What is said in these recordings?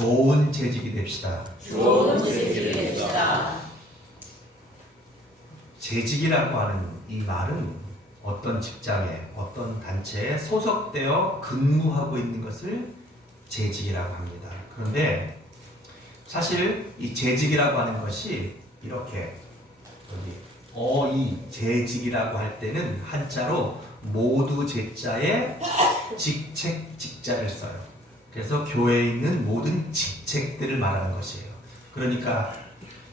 좋은 재직이 됩시다. 좋은 재직이 됩시다. 재직이라고 하는 이 말은 어떤 직장에, 어떤 단체에 소속되어 근무하고 있는 것을 재직이라고 합니다. 그런데 사실 이 재직이라고 하는 것이 이렇게 이 재직이라고 할 때는 한자로 모두 제자에 직책 직자를 써요. 그래서 교회에 있는 모든 직책들을 말하는 것이에요. 그러니까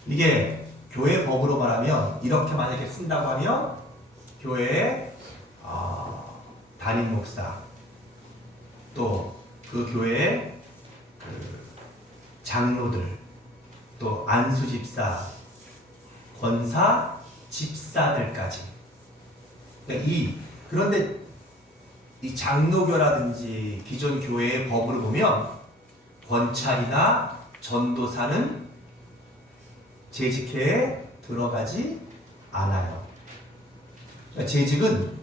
이게 교회 법으로 말하면 이렇게 만약에 쓴다고 하면 교회의 담임 목사, 또 그 교회의 장로들, 또 안수 집사, 권사, 집사들까지. 그런데 이 장로교라든지 기존 교회의 법으로 보면 권찰이나 전도사는 재직회에 들어가지 않아요. 그러니까 재직은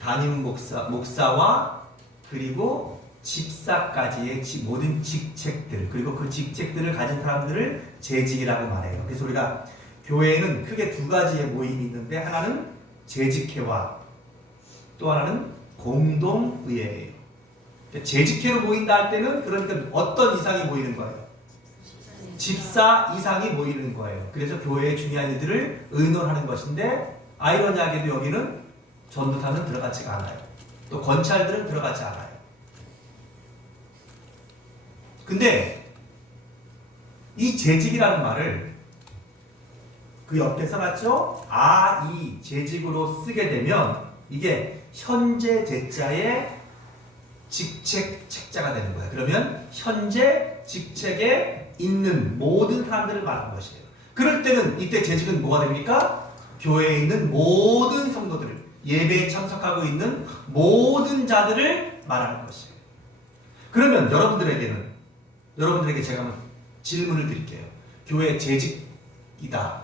담임 목사와 그리고 집사까지의 모든 직책들, 그리고 그 직책들을 가진 사람들을 재직이라고 말해요. 그래서 우리가 교회에는 크게 두 가지의 모임이 있는데, 하나는 재직회와 또 하나는 공동의회예요. 재직회로 모인다 할 때는 그러니까 어떤 이상이 모이는 거예요? 집사 이상이 모이는 거예요. 그래서 교회의 중요한 일들을 의논하는 것인데, 아이러니하게도 여기는 전도사는 들어가지가 않아요. 또 권찰들은 들어가지 않아요. 근데 이 재직이라는 말을 그 옆에 써놨죠? 이 재직으로 쓰게 되면 이게 현재 제자의 직책 책자가 되는 거예요. 그러면 현재 직책에 있는 모든 사람들을 말하는 것이에요. 그럴 때는 이때 재직은 뭐가 됩니까? 교회에 있는 모든 성도들을, 예배에 참석하고 있는 모든 자들을 말하는 것이에요. 그러면 여러분들에게 제가 한번 질문을 드릴게요. 교회 재직이다,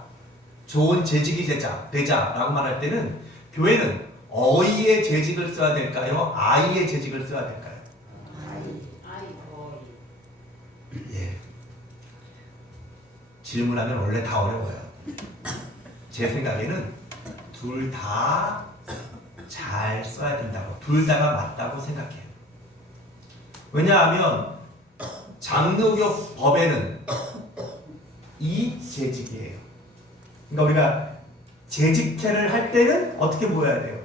좋은 재직이 되자라고 말할 때는 교회는 어이의 재직을 써야 될까요? 아이의 재직을 써야 될까요? 예. 질문하면 원래 다 어려워요. 제 생각에는 둘 다 잘 써야 된다고, 둘 다가 맞다고 생각해요. 왜냐하면 장로교 법에는 이 재직이에요. 그러니까 우리가 재직회를 할 때는 어떻게 모여야 돼요?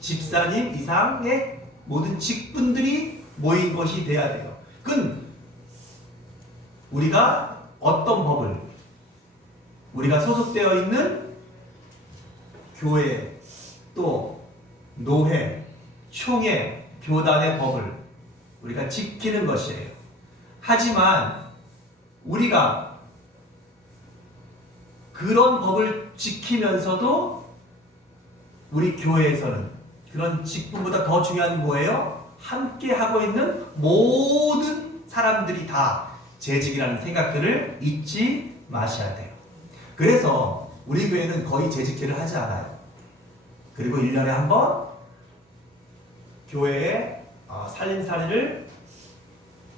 집사님 이상의 모든 직분들이 모인 것이 돼야 돼요. 그건 우리가 어떤 법을, 우리가 소속되어 있는 교회, 또 노회, 총회, 교단의 법을 우리가 지키는 것이에요. 하지만 우리가 그런 법을 지키면서도 우리 교회에서는 그런 직분보다 더 중요한 뭐예요? 함께 하고 있는 모든 사람들이 다 재직이라는 생각들을 잊지 마셔야 돼요. 그래서 우리 교회는 거의 재직회를 하지 않아요. 그리고 1년에 한 번 교회의 살림살이를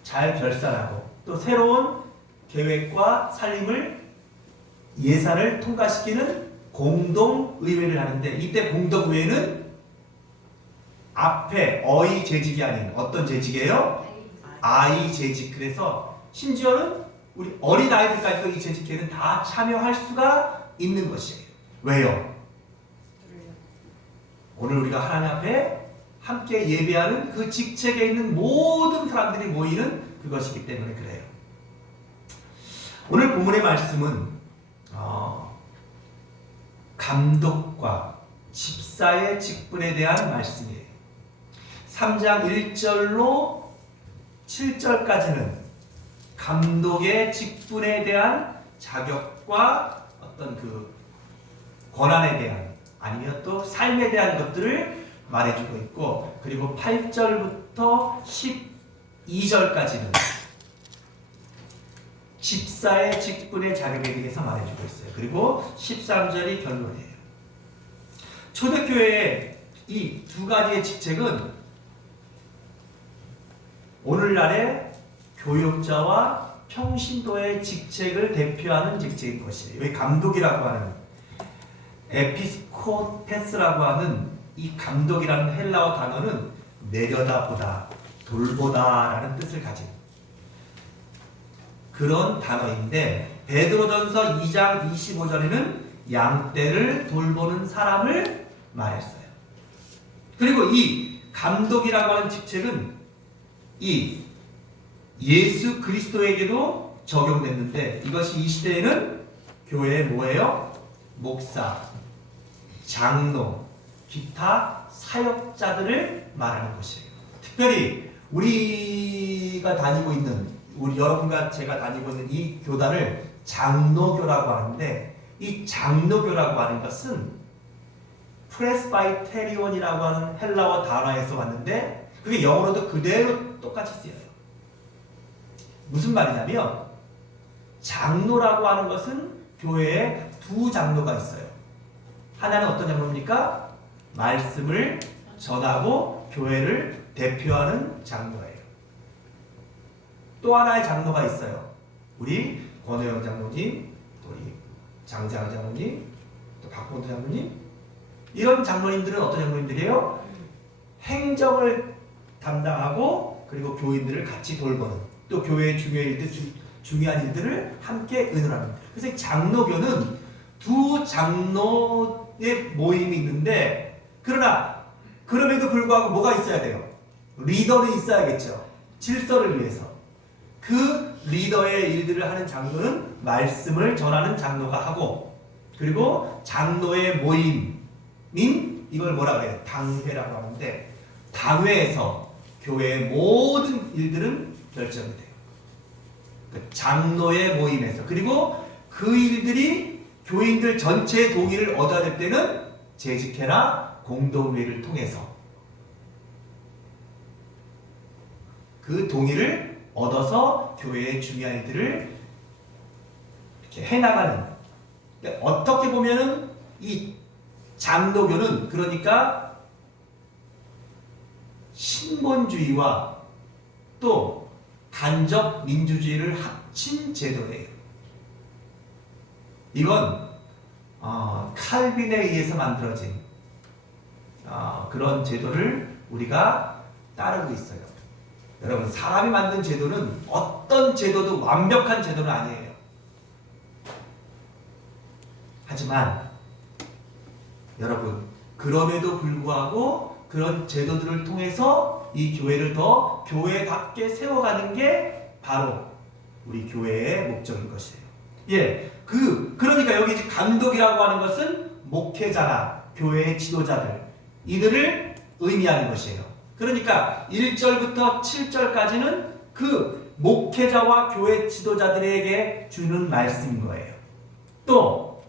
잘 결산하고 또 새로운 계획과 살림을, 예산을 통과시키는 공동의회를 하는데, 이때 공동의회는 앞에 어이 재직이 아닌 어떤 재직이에요? 아이 재직. 그래서 심지어는 우리 어린 아이들까지도 이 재직회는 다 참여할 수가 있는 것이에요. 왜요? 오늘 우리가 하나님 앞에 함께 예배하는 그 직책에 있는 모든 사람들이 모이는 그것이기 때문에 그래요. 오늘 본문의 말씀은 감독과 집사의 직분에 대한 말씀이에요. 3장 1절로 7절까지는 감독의 직분에 대한 자격과 어떤 그 권한에 대한, 아니면 또 삶에 대한 것들을 말해주고 있고, 그리고 8절부터 12절까지는 집사의 직분의 자격에 대해서 말해주고 있어요. 그리고 13절이 결론이에요. 초대교회의 이 두 가지의 직책은 오늘날의 교육자와 평신도의 직책을 대표하는 직책인 것이에요. 여기 감독이라고 하는 에피스코페스라고 하는 이 감독이라는 헬라어 단어는 내려다보다, 돌보다라는 뜻을 가진 그런 단어인데 베드로전서 2장 25절에는 양떼를 돌보는 사람을 말했어요. 그리고 이 감독이라고 하는 직책은 이 예수 그리스도에게도 적용됐는데 이것이 이 시대에는 교회의 뭐예요? 목사, 장로, 기타 사역자들을 말하는 것이에요. 특별히 우리가 다니고 있는 우리 여러분과 제가 다니고 있는 이 교단을 장로교라고 하는데 이 장로교라고 하는 것은 프레스바이테리온이라고 하는 헬라어 단어에서 왔는데 그게 영어로도 그대로 똑같이 쓰여요. 무슨 말이냐면 장로라고 하는 것은 교회에 두 장로가 있어요. 하나는 어떤 장로입니까? 말씀을 전하고 교회를 대표하는 장로예요. 또 하나의 장로가 있어요. 우리 권호영 장로님, 또 우리 장재환 장로님, 또 박본도 장로님, 이런 장로님들은 어떤 장로님들이에요? 행정을 담당하고 그리고 교인들을 같이 돌보는, 또 교회의 중요한 일들을 함께 의논하는. 그래서 이 장로교는 두 장로의 모임이 있는데 그러나 그럼에도 불구하고 뭐가 있어야 돼요? 리더는 있어야겠죠. 질서를 위해서. 그 리더의 일들을 하는 장로는 말씀을 전하는 장로가 하고 그리고 장로의 모임인 이걸 뭐라 그래요? 당회라고 하는데 당회에서 교회의 모든 일들은 결정이 돼요. 그 장로의 모임에서. 그리고 그 일들이 교인들 전체의 동의를 얻어야 될 때는 재직회나 공동회의를 통해서 그 동의를 얻어서 교회의 중요한 일들을 이렇게 해나가는. 그러니까 어떻게 보면은 이 장로교는 그러니까 신본주의와 또 간접 민주주의를 합친 제도예요. 이건 칼빈에 의해서 만들어진 그런 제도를 우리가 따르고 있어요. 여러분, 사람이 만든 제도는 어떤 제도도 완벽한 제도는 아니에요. 하지만 여러분, 그럼에도 불구하고 그런 제도들을 통해서 이 교회를 더 교회답게 세워가는 게 바로 우리 교회의 목적인 것이에요. 예, 그러니까 여기 감독이라고 하는 것은 목회자나 교회의 지도자들, 이들을 의미하는 것이에요. 그러니까 1절부터 7절까지는 그 목회자와 교회 지도자들에게 주는 말씀인 거예요. 또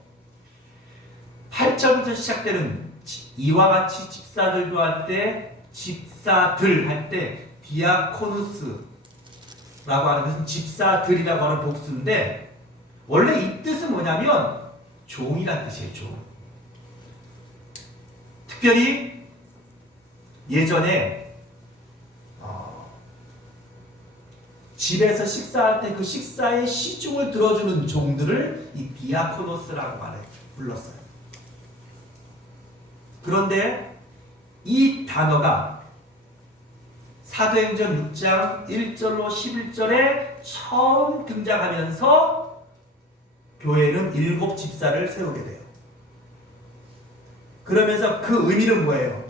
8절부터 시작되는 이와 같이 집사들도 할 때 집사들 할 때 디아코누스라고 하는 것은 집사들이라고 하는 복수인데 원래 이 뜻은 뭐냐면 종이란 뜻이에요. 종. 특별히 예전에 집에서 식사할 때 그 식사의 시중을 들어주는 종들을 이 디아코노스라고 불렀어요. 그런데 이 단어가 사도행전 6장 1절로 11절에 처음 등장하면서 교회는 7 집사를 세우게 돼요. 그러면서 그 의미는 뭐예요?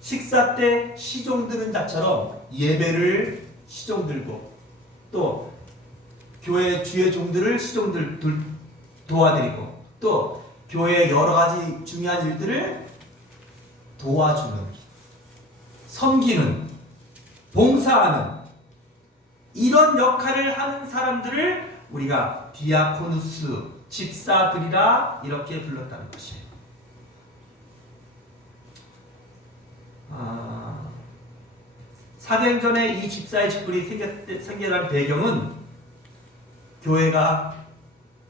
식사 때 시종 드는 자처럼 예배를 시종 들고 또 교회 주의 종들을 시종들 도와드리고 또 교회의 여러 가지 중요한 일들을 도와주는, 섬기는, 봉사하는 이런 역할을 하는 사람들을 우리가 디아코누스, 집사들이라 이렇게 불렀다는 것이에요. 사도행전에 이 집사의 직분이 생겨난 배경은 교회가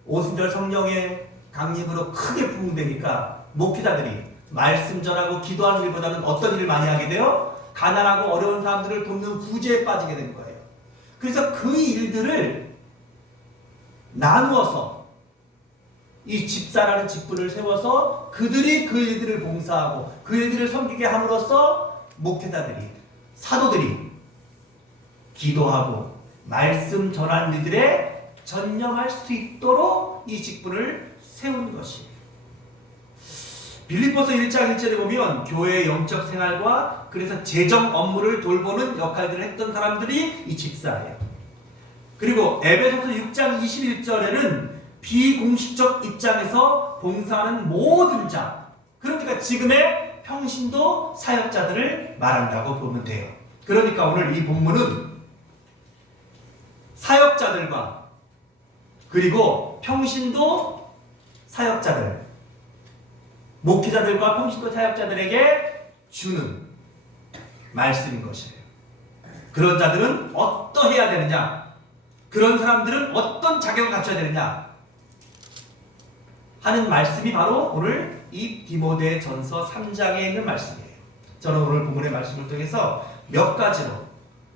오순절 성령의 강림으로 크게 부흥되니까 목회자들이 말씀 전하고 기도하는 일보다는 어떤 일을 많이 하게 돼요? 가난하고 어려운 사람들을 돕는 구제에 빠지게 된 거예요. 그래서 그 일들을 나누어서 이 집사라는 직분을 세워서 그들이 그 일들을 봉사하고 그 일들을 섬기게 함으로써 목회자들이, 사도들이 기도하고 말씀 전하는 일들에 전념할 수 있도록 이 직분을 세운 것이에요. 빌립보서 1장 1절에 보면 교회의 영적 생활과 그래서 재정 업무를 돌보는 역할들을 했던 사람들이 이 집사예요. 그리고 에베소서 6장 21절에는 비공식적 입장에서 봉사하는 모든 자, 그러니까 지금의 평신도 사역자들을 말한다고 보면 돼요. 그러니까 오늘 이 본문은 사역자들과 그리고 평신도 사역자들, 목회자들과 평신도 사역자들에게 주는 말씀인 것이에요. 그런 자들은 어떠해야 되느냐, 그런 사람들은 어떤 자격을 갖춰야 되느냐 하는 말씀이 바로 오늘 이 디모데전서 3장에 있는 말씀이에요. 저는 오늘 본문의 말씀을 통해서 몇 가지로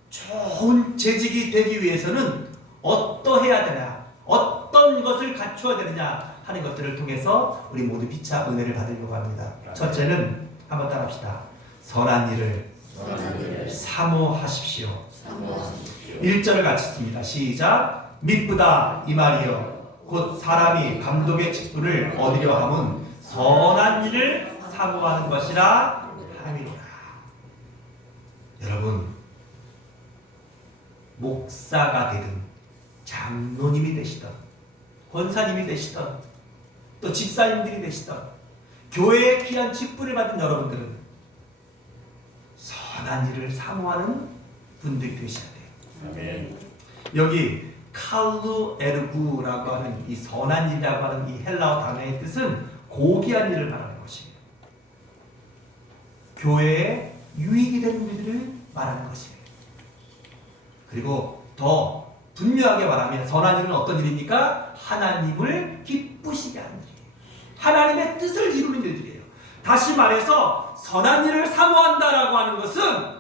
좋은 재직이 되기 위해서는 어떠해야 되냐, 어떤 것을 갖추어야 되느냐 하는 것들을 통해서 우리 모두 피차 은혜를 받으려고 합니다. 첫째는 한번 따라합시다. 선한 일을 사모하십시오. 1절을 같이 씁니다. 시작. 미쁘다 이 말이여 곧 사람이 감독의 직분을 얻으려 함은 선한 일을 사모하는 것이라 함이로라. 여러분, 목사가 되든 장로님이 되시던 권사님이 되시던 또 집사님들이 되시던 교회의 귀한 직분을 받은 여러분들은 선한 일을 사모하는 분들이 되셔야 돼요. 아멘. 여기 칼루 에르구라고 하는 이 선한 일이라고 하는 이 헬라어 단어의 뜻은 고귀한 일을 말하는 것이에요. 교회에 유익이 되는 일을 말하는 것이에요. 그리고 더 분명하게 말하면 선한 일은 어떤 일입니까? 하나님을 기쁘시게 하는 일이에요. 하나님의 뜻을 이루는 일들이에요. 다시 말해서 선한 일을 사모한다라고 하는 것은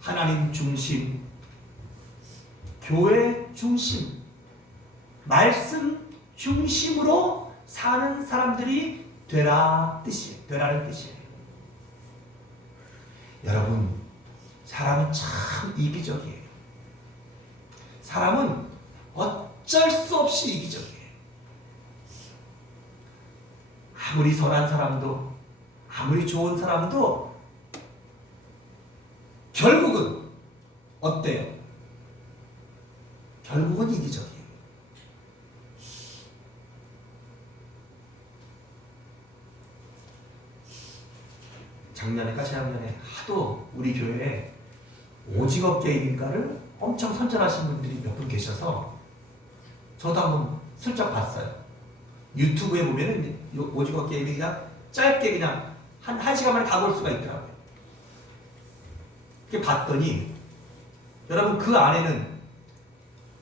하나님 중심, 교회 중심, 말씀 중심으로 사는 사람들이 되라는 뜻이에요. 여러분, 사람은 참 이기적이에요. 사람은 어쩔 수 없이 이기적이에요. 아무리 선한 사람도, 아무리 좋은 사람도 결국은 어때요? 결국은 이기적이에요. 작년인가 재작년에 하도 우리 교회에 오징어 게임인가를 엄청 선전하시는 분들이 몇 분 계셔서 저도 한번 슬쩍 봤어요. 유튜브에 보면은 오징어 게임이 그냥 짧게 그냥 한 시간 만에 다 볼 수가 있더라고요. 그렇게 봤더니 여러분, 그 안에는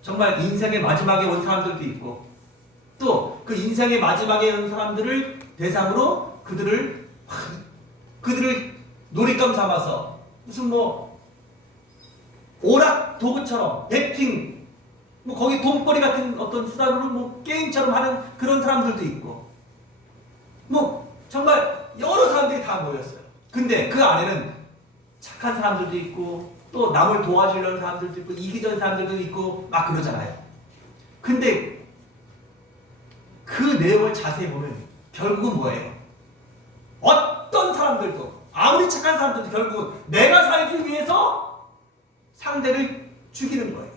정말 인생의 마지막에 온 사람들도 있고 또 그 인생의 마지막에 온 사람들을 대상으로 그들을 놀잇감 삼아서 무슨 뭐 오락 도구처럼 베팅, 뭐 거기 돈벌이 같은 어떤 수단으로 뭐 게임처럼 하는 그런 사람들도 있고 뭐 정말 여러 사람들이 다 모였어요. 근데 그 안에는 착한 사람들도 있고 또 남을 도와주려는 사람들도 있고 이기적인 사람들도 있고 막 그러잖아요. 근데 그 내용을 자세히 보면 결국은 뭐예요? 어떤 사람들도, 아무리 착한 사람들도 결국은 내가 살기 위해서 상대를 죽이는 거예요.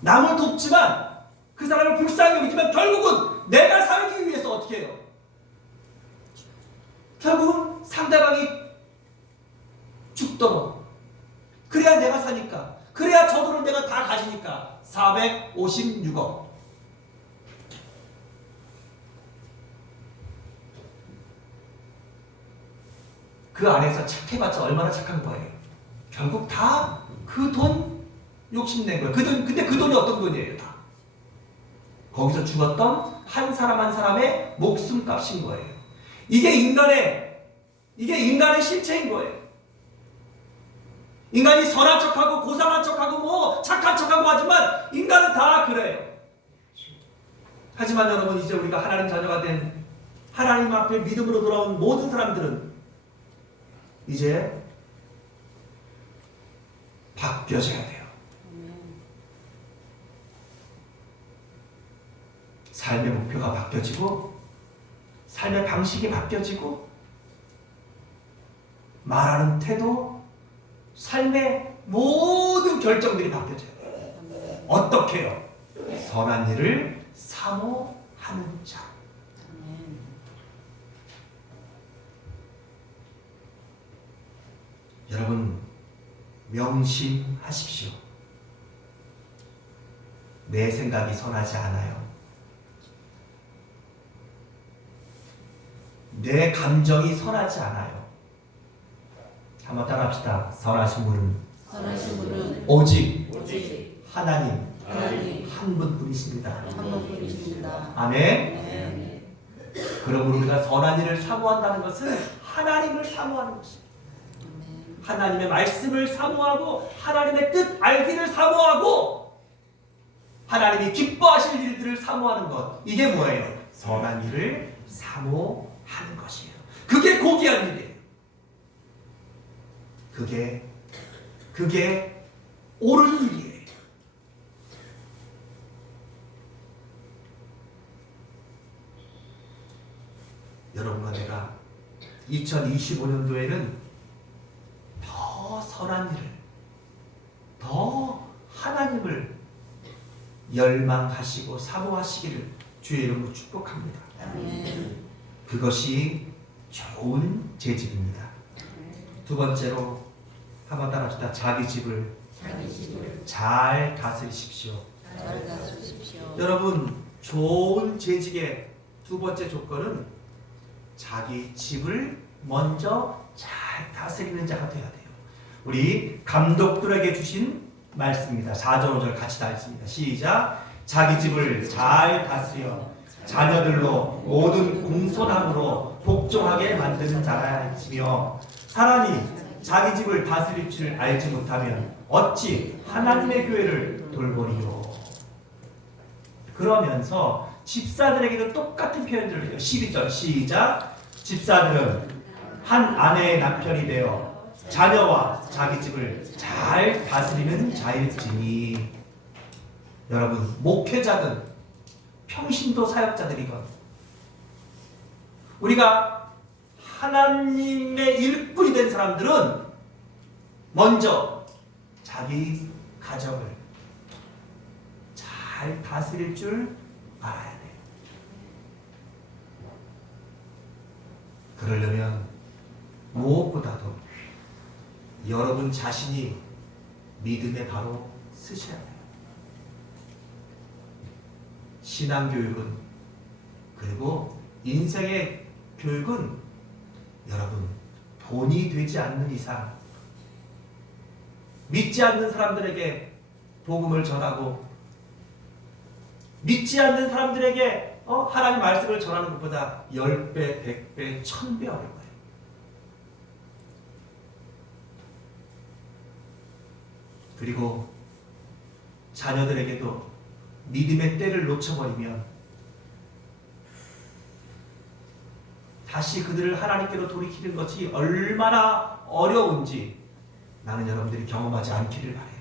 남을 돕지만 그 사람을 불쌍히 여기지만 결국은 내가 살기 위해서 어떻게 해요? 결국은 상대방이 죽도록, 그래야 내가 사니까, 그래야 저 돈을 내가 다 가지니까. 456억. 그 안에서 착해봤자 얼마나 착한 거예요. 결국 다 그 돈 욕심낸 거예요. 근데 그 돈이 어떤 돈이에요? 다 거기서 죽었던 한 사람 한 사람의 목숨값인 거예요. 이게 인간의 실체인 거예요. 인간이 선한 척하고 고상한 척하고 뭐 착한 척하고 하지만 인간은 다 그래요. 하지만 여러분, 이제 우리가 하나님 자녀가 된 하나님 앞에 믿음으로 돌아온 모든 사람들은 이제 바뀌어져야 돼요. 삶의 목표가 바뀌어지고 삶의 방식이 바뀌어지고 말하는 태도, 삶의 모든 결정들이 바뀌어져요. 어떻게요? 선한 일을 사모하는 자. 여러분, 명심하십시오. 내 생각이 선하지 않아요. 내 감정이 선하지 않아요. 한번 따라합시다. 선하신 분은 오직 하나님 한 분뿐이십니다. 아멘. 그러므로 우리가 선한 일을 사모한다는 것은 하나님을 사모하는 것입니다. 하나님의 말씀을 사모하고 하나님의 뜻 알기를 사모하고 하나님이 기뻐하실 일들을 사모하는 것. 이게 뭐예요? 선한 일을 사모하는 것이에요. 그게 고귀한 일이에요. 그게 옳은 일이에요. 여러분과 내가 2025년도에는 더 선한 일을, 더 하나님을 열망하시고 사모하시기를 주의 이름으로 축복합니다. 그것이 좋은 재직입니다. 두 번째로 한번 따라합시다. 자기 집을 잘 다스리십시오. 여러분, 좋은 재직의 두 번째 조건은 자기 집을 먼저 잘 다스리는 자가 되어야 돼요. 우리 감독들에게 주신 말씀입니다. 4절 5절 같이 다 읽습니다. 시작. 자기 집을 잘 다스려 자녀들로 모든 공손함으로 복종하게 만드는 자라이며, 사람이 자기 집을 다스릴 줄 알지 못하면 어찌 하나님의 교회를 돌보리요. 그러면서 집사들에게도 똑같은 표현들을 해요. 12절 시작. 집사들은 한 아내의 남편이 되어 자녀와 자기 집을 잘 다스리는 자일지니. 여러분, 목회자든 평신도 사역자들이건 우리가 하나님의 일꾼이 된 사람들은 먼저 자기 가정을 잘 다스릴 줄 알아야 돼요. 그러려면 무엇보다도 여러분 자신이 믿음의 바로 쓰셔야 돼요. 신앙교육은, 그리고 인생의 교육은 여러분 돈이 되지 않는 이상 믿지 않는 사람들에게 복음을 전하고 믿지 않는 사람들에게 하나님 말씀을 전하는 것보다 10배, 100배, 1000배 어려워요. 그리고 자녀들에게도 믿음의 때를 놓쳐버리면 다시 그들을 하나님께로 돌이키는 것이 얼마나 어려운지 나는 여러분들이 경험하지 않기를 바라요.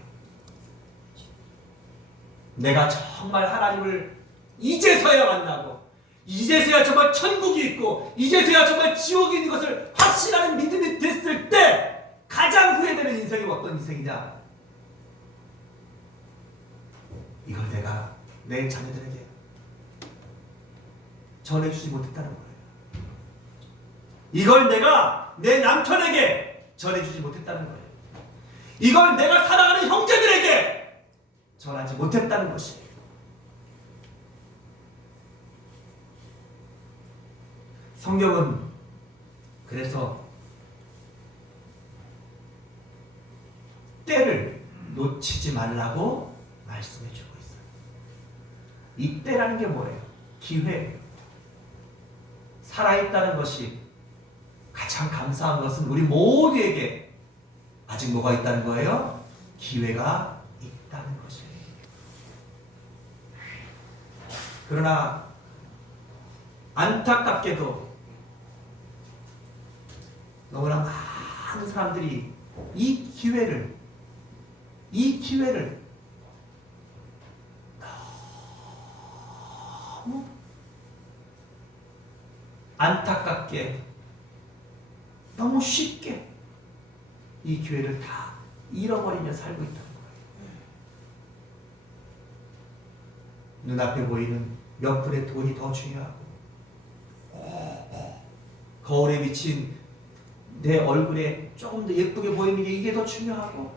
내가 정말 하나님을 이제서야 만나고 이제서야 정말 천국이 있고 이제서야 정말 지옥이 있는 것을 확신하는 믿음이 됐을 때 가장 후회되는 인생이 어떤 인생이냐? 이걸 내가 내 자녀들에게 전해주지 못했다는 거예요. 이걸 내가 내 남편에게 전해주지 못했다는 거예요. 이걸 내가 사랑하는 형제들에게 전하지 못했다는 것이에요. 성경은 그래서 때를 놓치지 말라고 말씀해 주고 있어요. 이 때라는 게 뭐예요? 기회. 살아있다는 것이 가장 감사한 것은 우리 모두에게 아직 뭐가 있다는 거예요? 기회가 있다는 것이에요. 그러나 안타깝게도 너무나 많은 사람들이 이 기회를 너무 안타깝게 너무 쉽게 이 기회를 다 잃어버리며 살고 있다는 거예요. 눈앞에 보이는 몇 푼의 돈이 더 중요하고 거울에 비친 내 얼굴에 조금 더 예쁘게 보이는 게 이게 더 중요하고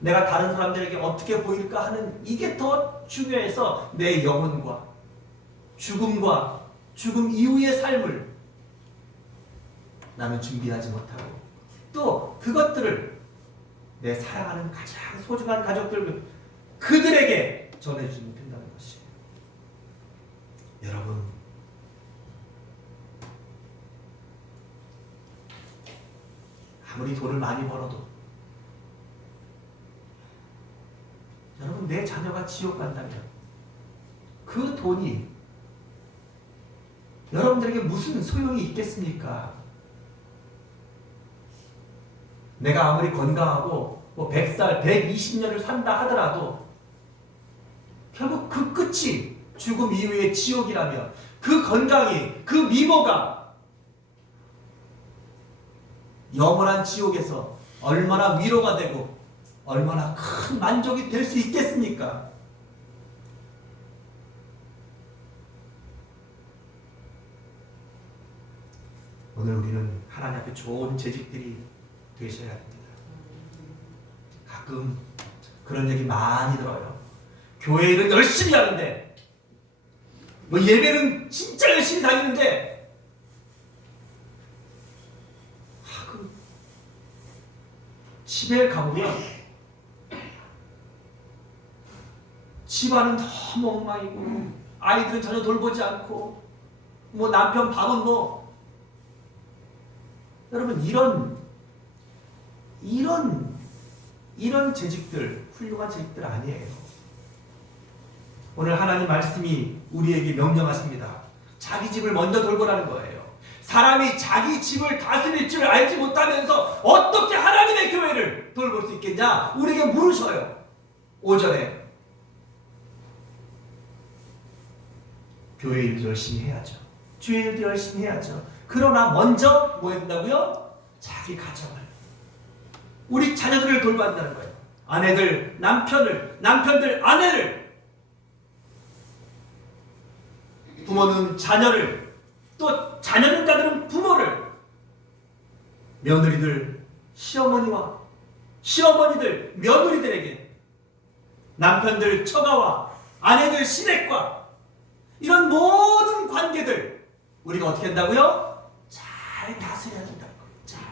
내가 다른 사람들에게 어떻게 보일까 하는 이게 더 중요해서 내 영혼과 죽음과 죽음 이후의 삶을 나는 준비하지 못하고 또 그것들을 내 사랑하는 가장 소중한 가족들 그들에게 전해주지 못한다는 것이에요. 여러분 아무리 돈을 많이 벌어도 여러분 내 자녀가 지옥 간다면 그 돈이 여러분들에게 무슨 소용이 있겠습니까? 내가 아무리 건강하고 뭐 100살, 120년을 산다 하더라도 결국 그 끝이 죽음 이후의 지옥이라면 그 건강이, 그 미모가 영원한 지옥에서 얼마나 위로가 되고 얼마나 큰 만족이 될 수 있겠습니까? 오늘 우리는 하나님 앞에 좋은 재직들이 되셔야 됩니다. 가끔 그런 얘기 많이 들어요. 교회 일은 열심히 하는데 뭐 예배는 진짜 열심히 다니는데 집에 가보면 집안은 너무 엉망이고 아이들은 전혀 돌보지 않고 뭐 남편 밥은 뭐 여러분 이런 재직들 훌륭한 재직들 아니에요. 오늘 하나님 말씀이 우리에게 명령하십니다. 자기 집을 먼저 돌보라는 거예요. 사람이 자기 집을 다스릴 줄 알지 못하면서 어떻게 하나님의 교회를 돌볼 수 있겠냐? 우리에게 물으셔요. 5절에 교회 일도 열심히 해야죠. 주의 일도 열심히 해야죠. 그러나 먼저 뭐 한다고요? 자기 가정을 우리 자녀들을 돌봐야 한다는 거예요. 아내들 남편을, 남편들 아내를, 부모는 자녀를, 또 자녀는 자들은 부모를, 며느리들 시어머니와 시어머니들 며느리들에게, 남편들 처가와 아내들 시댁과 이런 모든 관계들 우리가 어떻게 한다고요? 잘 다스려야 된다는 거예요. 잘.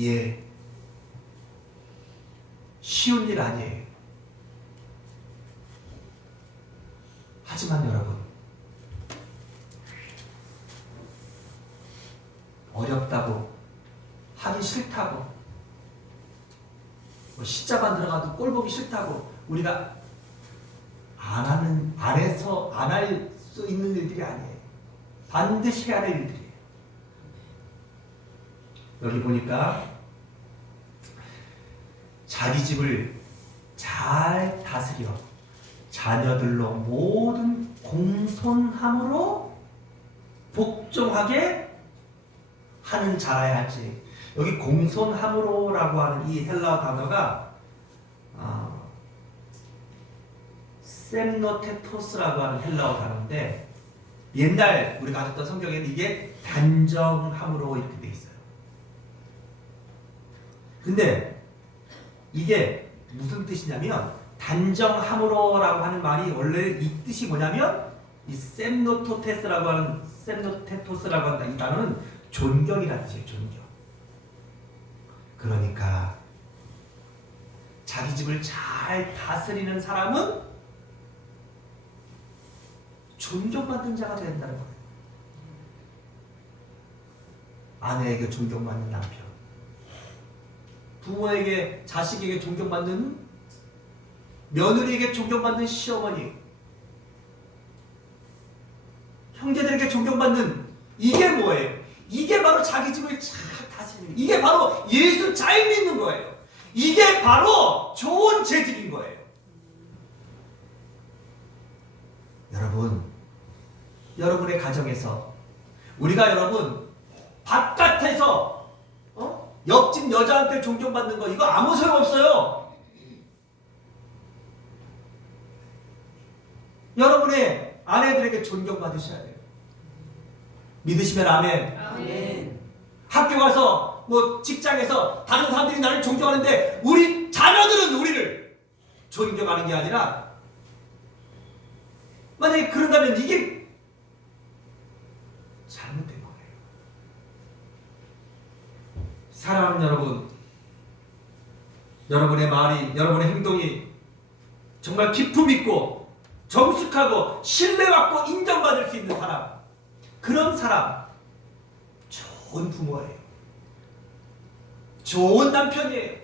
예, 쉬운 일 아니에요. 하지만 여러분 어렵다고 하기 싫다고 뭐 시자 만들어가도 꼴 보기 싫다고 우리가 안 할 수 있는 일들이 아니에요. 반드시 해야 할 일들이에요. 여기 보니까 자기 집을 잘 다스려 자녀들로 모든 공손함으로 복종하게 하는 자라야 할지. 여기 공손함으로라고 하는 이 헬라어 단어가 셈노테토스라고 하는 헬라어 단어인데 옛날 우리가 가졌던 성경에는 이게 단정함으로 이렇게 돼 있어요. 근데 이게 무슨 뜻이냐면 단정함으로라고 하는 말이 원래 이 뜻이 뭐냐면 이 셈노토테스라고 하는 셈노테토스라고 하는 이 단어는 존경이라는 뜻이에요. 존경. 그러니까 자기 집을 잘 다스리는 사람은 존경받는 자가 되야 된다는 거예요. 아내에게 존경받는 남편, 부모에게, 자식에게 존경받는 며느리에게 존경받는 시어머니, 형제들에게 존경받는, 이게 뭐예요? 이게 바로 자기 집을 잘 다스리는, 이게 바로 예수 잘 믿는 거예요. 이게 바로 좋은 재직인 거예요. 여러분의 가정에서, 우리가 여러분 바깥에서 옆집 여자한테 존경받는 거, 이거 아무 소용없어요. 여러분의 아내들에게 존경받으셔야 돼요. 믿으시면 아멘. 아멘. 학교 가서 뭐 직장에서 다른 사람들이 나를 존경하는데 우리 자녀들은 우리를 존경하는 게 아니라, 만약에 그런다면 이게 잘못된 거예요. 사랑하는 여러분, 여러분의 말이, 여러분의 행동이 정말 기품 있고 정숙하고 신뢰받고 인정받을 수 있는 사람, 그런 사람 좋은 부모예요. 좋은 남편이에요.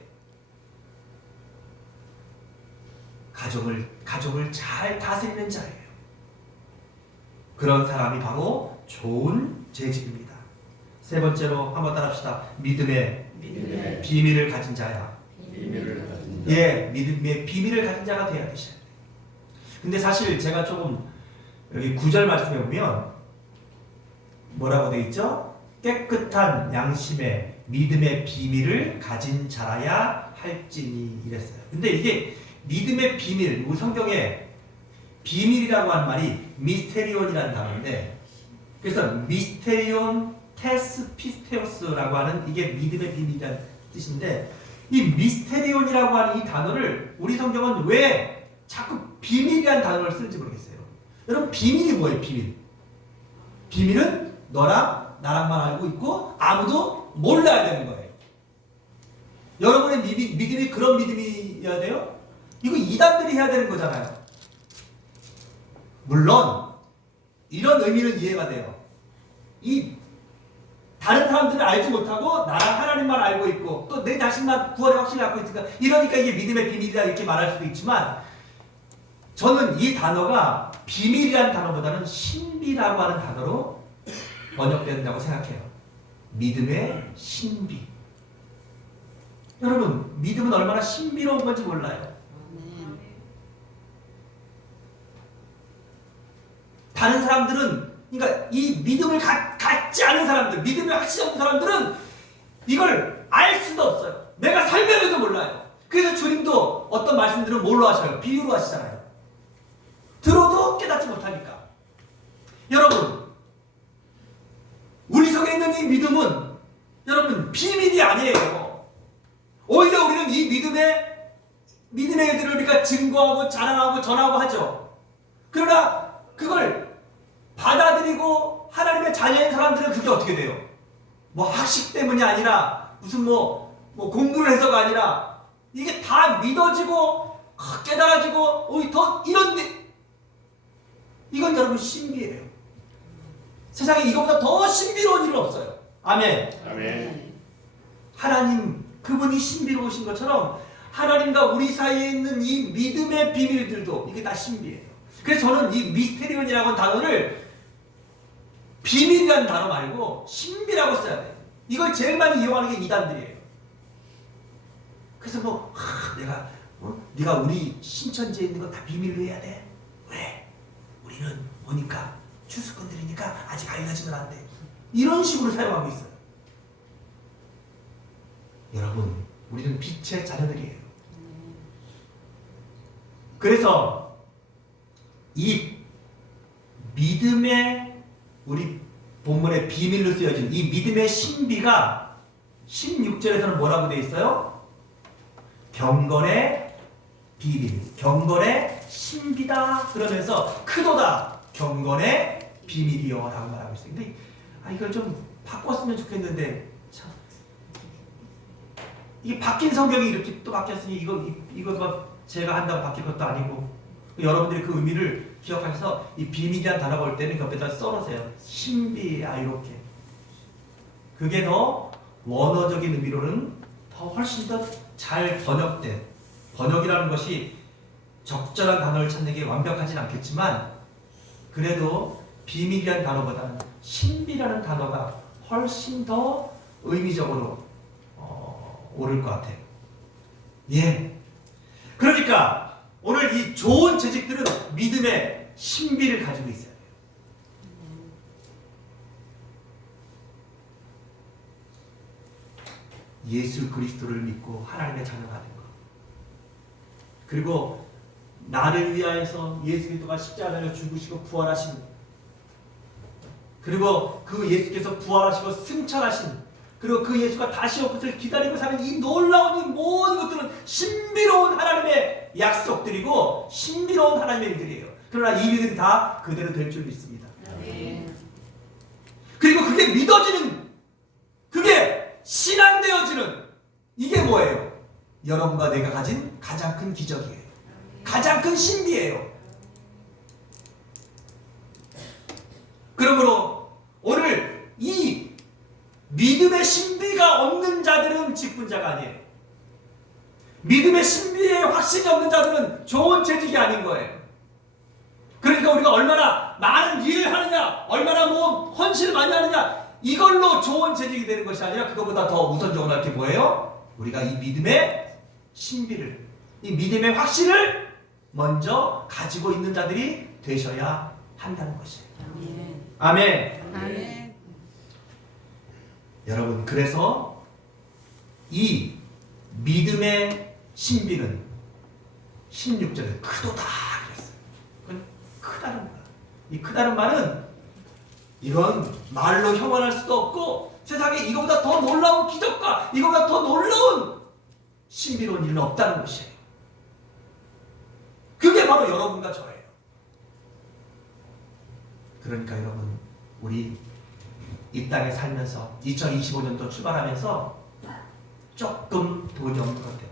가정을 잘 다스리는 자예요. 그런 사람이 바로 좋은 재직입니다. 세 번째로 한번 따라합시다. 믿음의 비밀을 가진 자야. 예, 믿음의 비밀을 가진 자가 되어야 되셔야 돼요. 근데 사실 제가 조금 여기 9절 말씀에 보면 뭐라고 되어 있죠? 깨끗한 양심의 믿음의 비밀을 가진 자라야 할지니 이랬어요. 근데 이게 믿음의 비밀, 우리 성경에 비밀이라고 하는 말이 미스테리온이라는 단어인데, 그래서 미스테리온 테스 피스테오스라고 하는 이게 믿음의 비밀이라는 뜻인데, 이 미스테리온이라고 하는 이 단어를 우리 성경은 왜 자꾸 비밀이라는 단어를 쓰는지 모르겠어요. 여러분, 비밀이 뭐예요? 비밀은 너랑 나랑만 알고 있고 아무도 몰라야 되는 거예요. 여러분의 믿음이 그런 믿음이어야 돼요? 이거 이단들이 해야 되는 거잖아요. 물론 이런 의미는 이해가 돼요. 이 다른 사람들은 알지 못하고 나랑 하나님만 알고 있고 또 내 자신만 구원의 확신을 갖고 있으니까, 이러니까 이게 믿음의 비밀이다 이렇게 말할 수도 있지만, 저는 이 단어가 비밀이라는 단어보다는 신비라고 하는 단어로 번역된다고 생각해요. 믿음의 신비. 여러분, 믿음은 얼마나 신비로운 건지 몰라요. 다른 사람들은, 그러니까 이 믿음을 갖지 않은 사람들, 믿음의 확신이 없는 사람들은 이걸 알 수도 없어요. 내가 살면서도 몰라요. 그래서 주님도 어떤 말씀들은 뭘로 하셔요? 비유로 하시잖아요. 들어도 깨닫지 못하니까. 여러분, 우리 속에 있는 이 믿음은 여러분 비밀이 아니에요. 오히려 우리는 이 믿음의 일들을 우리가 증거하고 자랑하고 전하고 하죠. 그러나 그걸 받아들이고 하나님의 자녀인 사람들은 그게 어떻게 돼요? 뭐 학식 때문이 아니라 무슨 뭐 공부를 해서가 아니라 이게 다 믿어지고 깨달아지고 더 이런데, 이건 여러분 신비예요. 세상에 이거보다 더 신비로운 일은 없어요. 아멘. 아멘. 하나님 그분이 신비로우신 것처럼 하나님과 우리 사이에 있는 이 믿음의 비밀들도 이게 다 신비예요. 그래서 저는 이 미스테리온이라고 하는 단어를 비밀이라는 단어 말고 신비라고 써야 돼요. 이걸 제일 많이 이용하는 게 이단들이에요. 그래서 네가 우리 신천지에 있는 거 다 비밀로 해야 돼. 왜? 우리는 보니까 추수꾼들이니까 아직 알려지면 안 돼. 이런 식으로 사용하고 있어요. 여러분, 우리는 빛의 자녀들이에요. 그래서 이 믿음의, 우리 본문의 비밀로 쓰여진 이 믿음의 신비가 16절에서는 뭐라고 되어 있어요? 경건의 비밀, 경건의 신비다 그러면서 크도다 경건의 비밀이여 라고 말하고 있어요. 근데 이걸 좀 바꿨으면 좋겠는데, 참 이게 바뀐 성경이 이렇게 또 바뀌었으니 이거 뭐 제가 한다고 바뀔 것도 아니고, 여러분들이 그 의미를 기억하셔서 이 비밀이라는 단어가 올 때는 옆에다 써놓으세요. 신비야 이렇게. 그게 더 원어적인 의미로는 더 훨씬 더 잘 번역된, 번역이라는 것이 적절한 단어를 찾는 게 완벽하진 않겠지만 그래도 비밀이라는 단어보다는 신비라는 단어가 훨씬 더 의미적으로 옳을 것 같아요. 예. 그러니까 오늘 이 좋은 재직들은 믿음의 신비를 가지고 있어야 돼요. 예수 그리스도를 믿고 하나님의 자녀가 된 것. 그리고 나를 위하여서 예수 그리스도가 십자가에 죽으시고 부활하신, 그리고 그 예수께서 부활하시고 승천하신, 그리고 그 예수가 다시 올 것을 기다리고 사는 이 놀라운 이 모든 것들은 신비로운 하나님의 약속들이고 신비로운 하나님의 일들이에요. 그러나 이 일들이 다 그대로 될 줄 믿습니다. 그리고 그게 믿어지는, 그게 신앙되어지는, 이게 뭐예요? 여러분과 내가 가진 가장 큰 기적이에요. 가장 큰 신비예요. 그러므로 오늘 이 믿음의 신비가 없는 자들은 기쁜 자가 아니에요. 믿음의 신비에 확신이 없는 자들은 좋은 재직이 아닌 거예요. 그러니까 우리가 얼마나 많은 일을 하느냐, 얼마나 뭐 헌신을 많이 하느냐, 이걸로 좋은 재직이 되는 것이 아니라 그것보다 더 우선적으로 할 게 뭐예요? 우리가 이 믿음의 신비를, 이 믿음의 확신을 먼저 가지고 있는 자들이 되셔야 한다는 것이에요. 아멘. 아멘. 여러분, 그래서 이 믿음의 신비는 16절에 크도다 그랬어요. 그건 크다는 거야. 이 크다는 말은 이건 말로 형언할 수도 없고 세상에 이거보다 더 놀라운 기적과 이거보다 더 놀라운 신비로운 일은 없다는 것이에요. 그게 바로 여러분과 저예요. 그러니까 여러분, 우리 이 땅에 살면서 2025년도 출발하면서 조금 돈이 없는 것 때문에,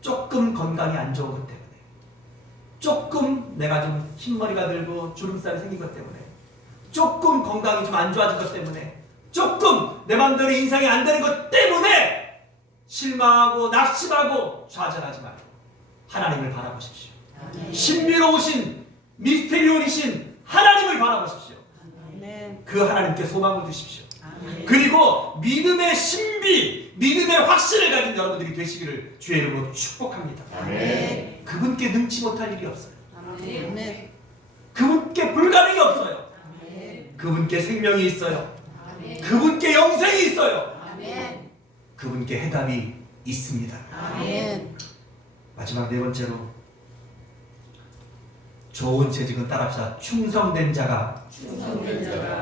조금 건강이 안 좋은 것 때문에, 조금 내가 좀 흰머리가 들고 주름살이 생긴 것 때문에, 조금 건강이 좀 안 좋아진 것 때문에, 조금 내 마음대로 인상이 안 되는 것 때문에 실망하고 낙심하고 좌절하지 말고 하나님을 바라보십시오. 신비로우신 미스테리온이신 하나님을 바라보십시오. 그 하나님께 소망을 두십시오. 그리고 믿음의 신비, 믿음의 확신을 가진 여러분들이 되시기를 주의 이름으로 축복합니다. 그분께 능치 못할 일이 없어요. 그분께 불가능이 없어요. 그분께 생명이 있어요. 그분께 영생이 있어요. 그분께 해답이 있습니다. 마지막 네 번째로, 좋은 재직은 따라합시다. 충성된 자가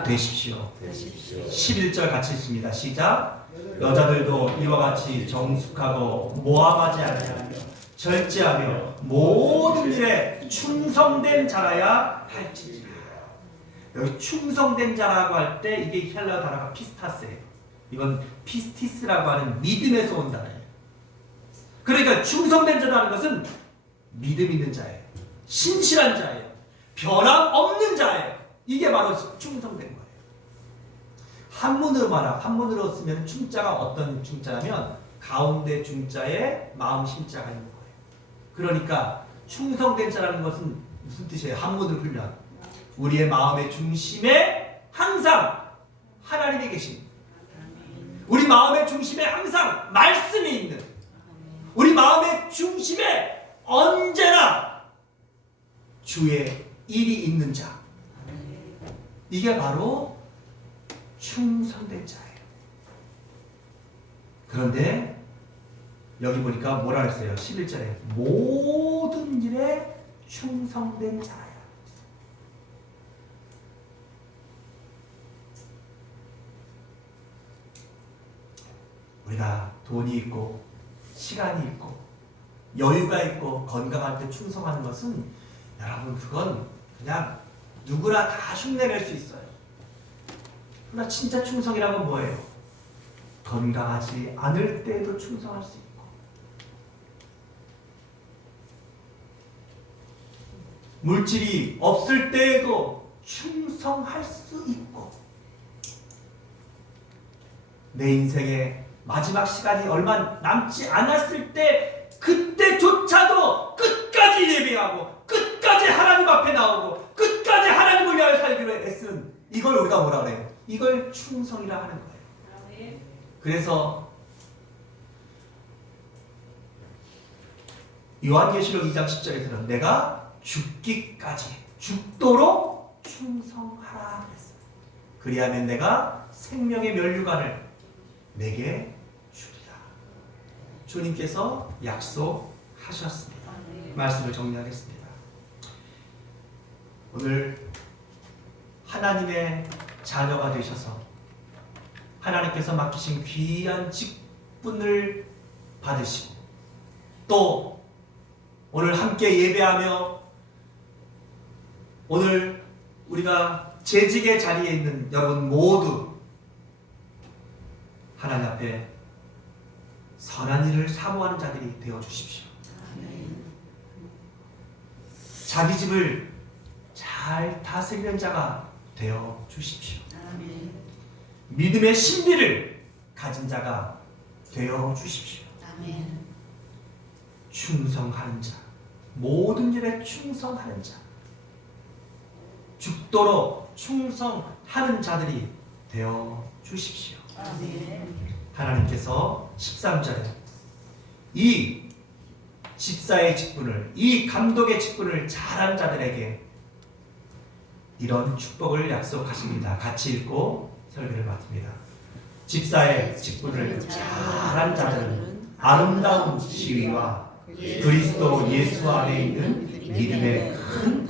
되십시오. 11절 같이 읽습니다. 시작. 여자들도 이와 같이 정숙하고 모함하지 아니하며 절제하며 모든 일에 충성된 자라야 할지니라. 여기 충성된 자라고 할 때 이게 헬라어 단어가 피스타스예요. 이건 피스티스라고 하는 믿음에서 온 단어예요. 그러니까 충성된 자라는 것은 믿음 있는 자예요. 신실한 자예요. 변함 없는 자예요. 이게 바로 충성된 거예요. 한문으로 쓰면 충자가 어떤 충자냐면 가운데 중자에 마음 심자가 있는 거예요. 그러니까 충성된 자라는 것은 무슨 뜻이에요? 한문으로 풀면 우리의 마음의 중심에 항상 하나님이 계신, 우리 마음의 중심에 항상 말씀이 있는, 우리 마음의 중심에 언제나 주의 일이 있는 자, 이게 바로 충성된 자예요. 그런데 여기 보니까 뭐라 그랬어요? 11절에 모든 일에 충성된 자야. 우리가 돈이 있고 시간이 있고 여유가 있고 건강할 때 충성하는 것은, 여러분, 그건 그냥 누구나 다 흉내낼 수 있어요. 그러나 진짜 충성이라면 뭐예요? 건강하지 않을 때에도 충성할 수 있고, 물질이 없을 때에도 충성할 수 있고, 내 인생의 마지막 시간이 얼마 남지 않았을 때 그때조차도 끝까지 예배하고 끝까지 하나님 앞에 나오고 끝까지 하나님을 위하여 살기로 애쓰는, 이걸 우리가 뭐라 그래요? 이걸 충성이라 하는 거예요. 그래서 요한계시록 2장 10절에서는 내가 죽기까지 죽도록 충성하라 그랬어요. 그리하면 내가 생명의 면류관을 내게 주리라. 주님께서 약속하셨습니다. 말씀을 정리하겠습니다. 오늘 하나님의 자녀가 되셔서 하나님께서 맡기신 귀한 직분을 받으시고, 또 오늘 함께 예배하며 오늘 우리가 재직의 자리에 있는 여러분 모두 하나님 앞에 선한 일을 사모하는 자들이 되어 주십시오. 자기 집을 잘 다스리는 자가 되어 주십시오. 믿음의 신비를 가진 자가 되어 주십시오. 충성하는 자, 모든 일에 충성하는 자, 죽도록 충성하는 자들이 되어 주십시오. 하나님께서 13절에 이 집사의 직분을, 이 감독의 직분을 잘한 자들에게 이런 축복을 약속하십니다. 같이 읽고 설교를 마칩니다. 집사의 직분을 잘한 자들은 아름다운 지위와 그리스도 예수 안에 있는 믿음의 큰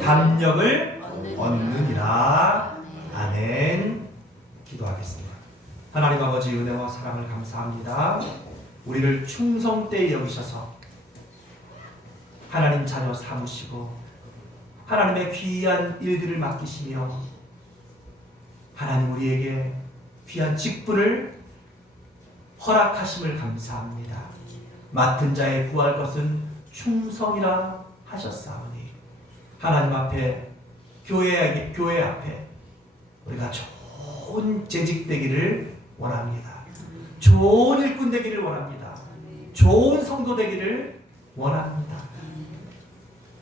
담력을 얻느니라. 아멘. 기도하겠습니다. 하나님 아버지, 은혜와 사랑을 감사합니다. 우리를 충성되이 여기셔서 하나님 자녀 삼으시고 하나님의 귀한 일들을 맡기시며 하나님 우리에게 귀한 직분을 허락하심을 감사합니다. 맡은 자의 구할 것은 충성이라 하셨사오니 하나님 앞에 교회 앞에 우리가 좋은 재직되기를 원합니다. 좋은 일꾼 되기를 원합니다. 좋은 성도 되기를 원합니다.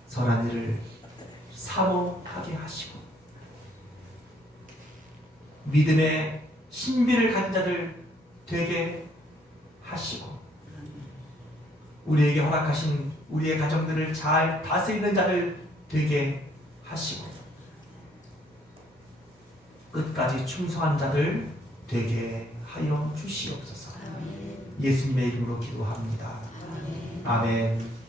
선한 일을 사모하게 하시고 믿음의 신비를 가진 자들 되게 하시고 우리에게 허락하신 우리의 가정들을 잘 다스리는 자들 되게 하시고 끝까지 충성한 자들 되게 하여 주시옵소서. 예수님의 이름으로 기도합니다. 아멘.